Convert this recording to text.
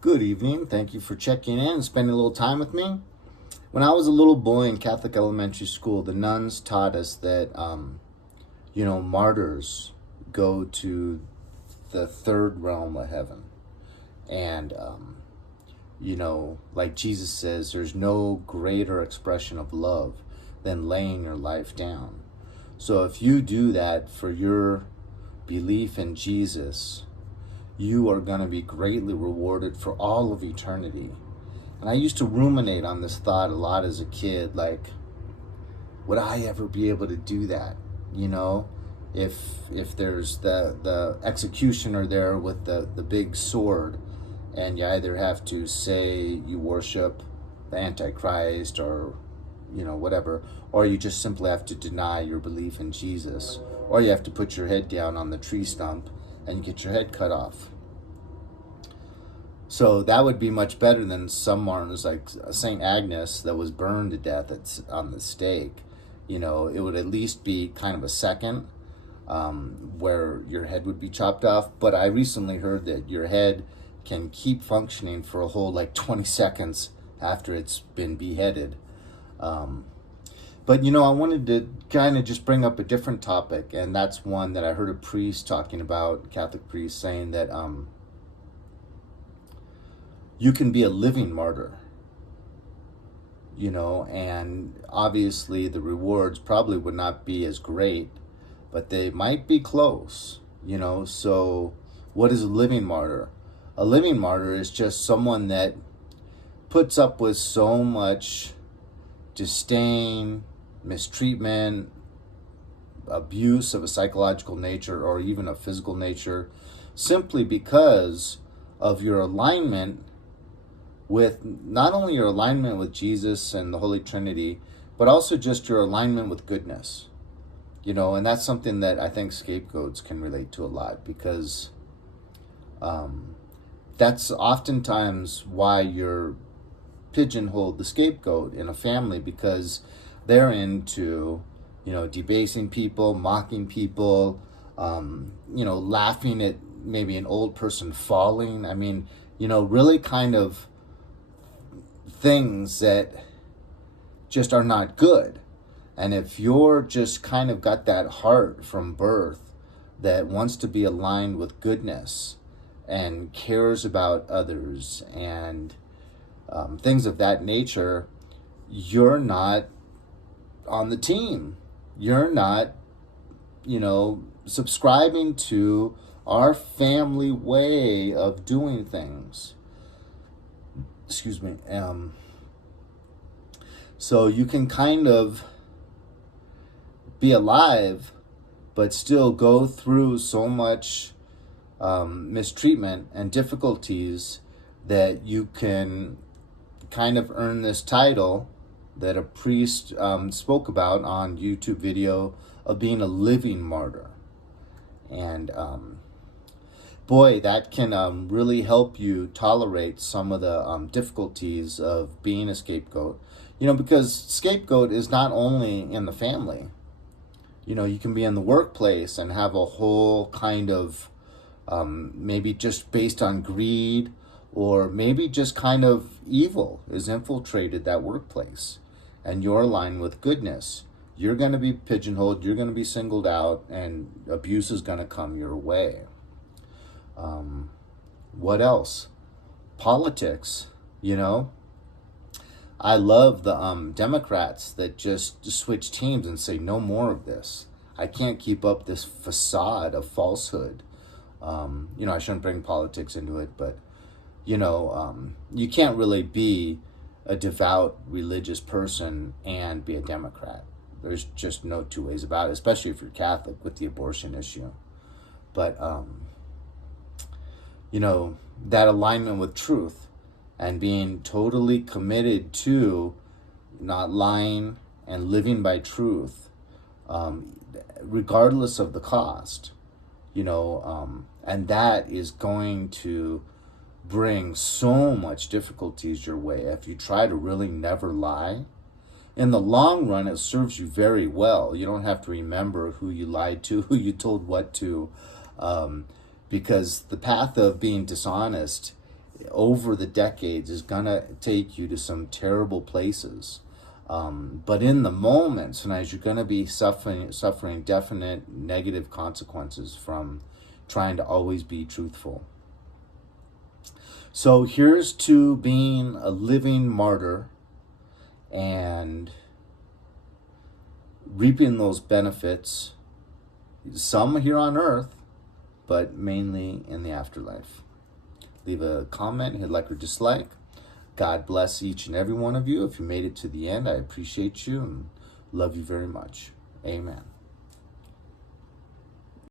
Good evening. Thank you for checking in and spending a little time with me. When I was a little boy in Catholic elementary school, the nuns taught us that, martyrs go to the third realm of heaven. And, like Jesus says, there's no greater expression of love than laying your life down. So if you do that for your belief in Jesus, you are going to be greatly rewarded for all of eternity. And I used to ruminate on this thought a lot as a kid, like, would I ever be able to do that? You know, if there's the executioner there with the big sword, and you either have to say you worship the Antichrist or, whatever, or you just simply have to deny your belief in Jesus, or you have to put your head down on the tree stump and get your head cut off. So that would be much better than some martyrs like Saint Agnes that was burned to death on the stake. It would at least be kind of a second where your head would be chopped off. But I recently heard that your head can keep functioning for a whole 20 seconds after it's been beheaded. But I wanted to kind of just bring up a different topic, and that's one that I heard a priest talking about, Catholic priest, saying that you can be a living martyr, and obviously the rewards probably would not be as great, but they might be close, So what is a living martyr? A living martyr is just someone that puts up with so much disdain, mistreatment, abuse of a psychological nature or even a physical nature, simply because of your alignment with not only your alignment with Jesus and the Holy Trinity, but also just your alignment with goodness. And that's something that I think scapegoats can relate to a lot, because that's oftentimes why you're pigeonholed the scapegoat in a family, because they're into, debasing people, mocking people, laughing at maybe an old person falling. I mean, really kind of things that just are not good. And if you're just kind of got that heart from birth that wants to be aligned with goodness and cares about others and things of that nature, you're not on the team. You're not, subscribing to our family way of doing things. Excuse me. So you can kind of be alive, but still go through so much mistreatment and difficulties that you can kind of earn this title that a priest spoke about on YouTube video of being a living martyr. And boy, that can really help you tolerate some of the difficulties of being a scapegoat. Because scapegoat is not only in the family. You can be in the workplace and have a whole kind of maybe just based on greed, or maybe just kind of evil is infiltrated that workplace, and you're aligned with goodness. You're going to be pigeonholed, you're going to be singled out, and abuse is going to come your way. What else? Politics, I love the Democrats that just switch teams and say no more of this. I can't keep up this facade of falsehood. I shouldn't bring politics into it, but you can't really be a devout religious person and be a Democrat. There's just no two ways about it, especially if you're Catholic with the abortion issue. But that alignment with truth and being totally committed to not lying and living by truth, regardless of the cost, and that is going to bring so much difficulties your way. If you try to really never lie, in the long run, it serves you very well. You don't have to remember who you lied to, who you told what to, because the path of being dishonest over the decades is gonna take you to some terrible places. But in the moment, sometimes you're gonna be suffering definite negative consequences from trying to always be truthful. So here's to being a living martyr and reaping those benefits, some here on earth, but mainly in the afterlife. Leave a comment, hit like or dislike. God bless each and every one of you. If you made it to the end, I appreciate you and love you very much. Amen.